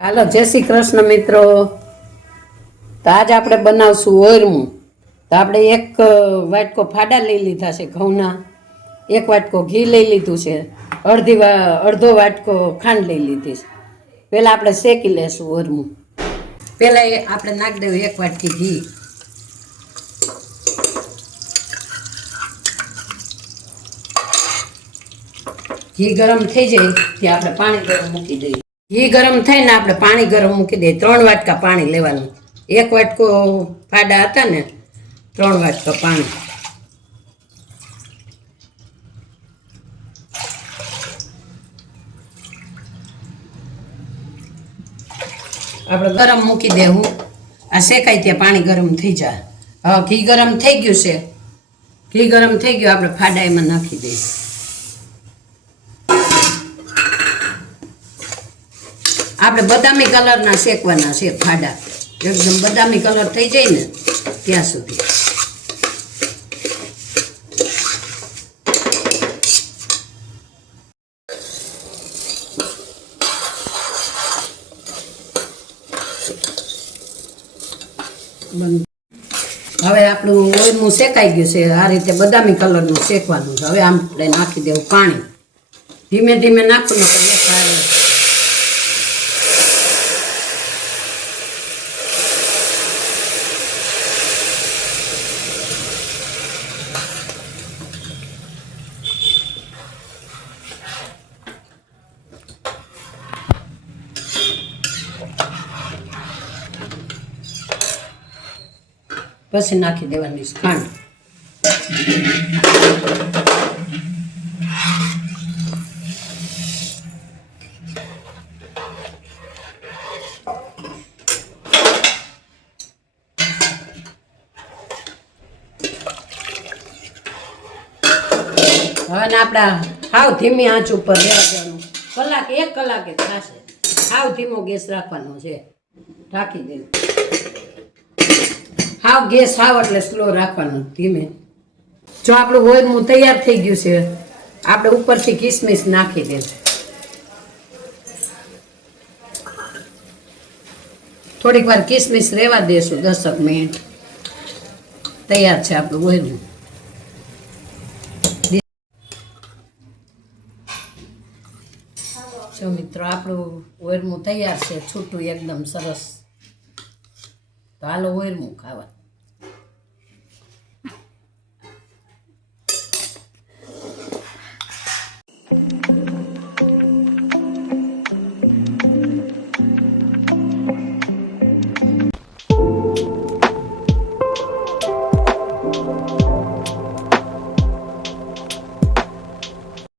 હાલો જય શ્રી કૃષ્ણ મિત્રો। તો આજ આપણે બનાવશું ઓરમું। તો આપણે એક વાટકો ફાડા લઈ લીધા છે ઘઉંના, એક વાટકો ઘી લઈ લીધું છે, અડધો વાટકો ખાંડ લઈ લીધી છે। પહેલાં આપણે શેકી લેશું ઓરમું। પહેલાં આપણે નાખી દેવું એક વાટકી ઘી। ઘી ગરમ થઈ જાય ત્યાં આપણે પાણી ગરમ મૂકી દઈએ। ઘી ગરમ થાય ને આપણે પાણી ગરમ મૂકી દઈએ। 3 વાટકા પાણી લેવાનું। એક વાટકો ફાડા હતા ને 3 વાટકા પાણી। આપણે ગરમ મૂકી દેવું। આ શેકાય ત્યાં પાણી ગરમ થઈ જાય। હવે ઘી ગરમ થઈ ગયું છે। ઘી ગરમ થઈ ગયું, આપણે ફાડા એમાં નાખી દઈએ। આપણે બદામી કલરના શેકવાના છે ફાડા, એકદમ બદામી કલર થઈ જાય ને ત્યાં સુધી। હવે આપણું ઓરમું શેકાઈ ગયું છે। આ રીતે બદામી કલરનું શેકવાનું છે। હવે આપણે નાખી દેવું પાણી। ધીમે ધીમે નાખવાનું। પછી નાખી દેવાની ખાંડ। હવે આપણા હાવ ધીમી આંચ ઉપર રહેવા દેવાનું। કલાક 1 કલાકે થશે। હાવ ધીમો ગેસ રાખવાનો છે। ઢાંકી દેવું। હાવ ગેસ હાવ એટલે સ્લો રાખવાનો, ધીમે। જો આપણું ઓરમું તૈયાર થઈ ગયું છે, આપણે ઉપરથી કિસમિસ નાખી દેવું। થોડીક વાર કિસમિસ રહેવા દેશું, 10 મિનિટ। તૈયાર છે આપણું ઓરમું। જો મિત્રો આપણું ઓરમું તૈયાર છે, છૂટું એકદમ સરસ। તો હાલો ઓરમું ખાવા।